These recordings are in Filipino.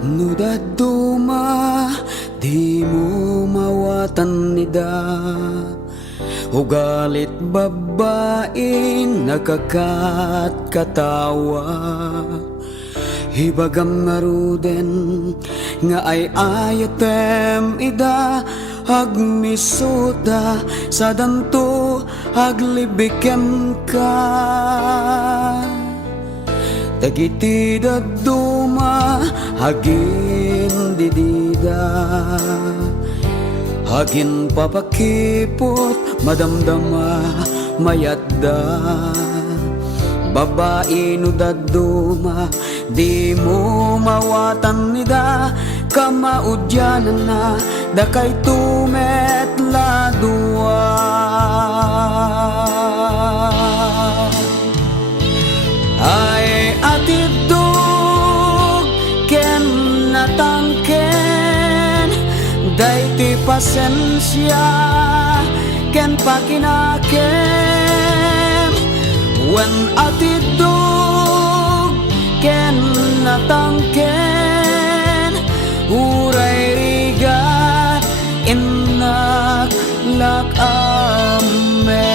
Nudaduma di mo mawatan nida, ugalit babain nakakat katawa. Hibagam nga ruden nga ay ayatem ida, agmisuta sa danto aglibikem ka. Dagiti daduma hagin didida, hagin papakipot madamdama mayadda. Babae no daduma di mo mawatan nida, kamaudyanan na dakay tumet ladua. Ay atidog ken natangken, dayti pasensya ken pakinakem. Wen atidog ken natangken, uray rigat inak lakamen.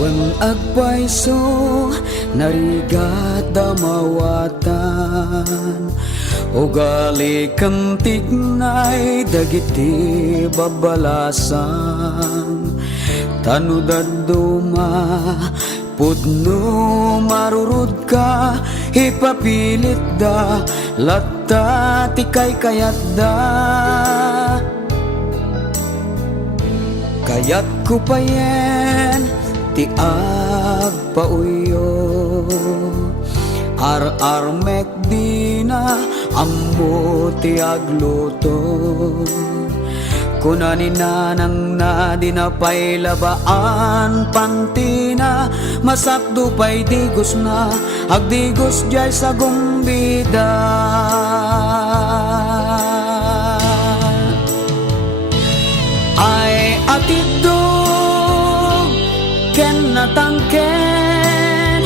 Wen agpaiso narigat damawatan, ugali kang tignay dagiti babalasan. Tanudaduma pudno marurud ka, ipapilit da latta tikay kayat da. Kayat ko payen ti agpauyo, ar-armek dina ammo ti agluto. Kunaninanang na dinapay labaan pantina, masakdo pa'y digos na agdigos jay sa gumbida. Ay atidog ken natangken,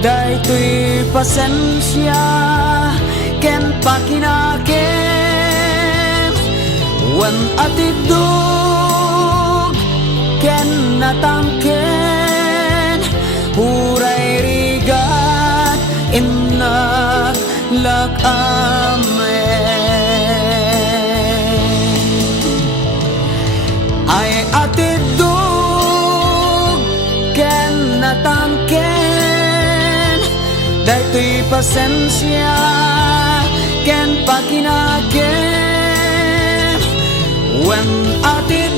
daytoy pasensya ken pakinakem. Wen atidog ken natangken, uray rigat inak lakamen. Ay atidog ken natangken, daytoy pasensya ken pakinakem. Wen atidog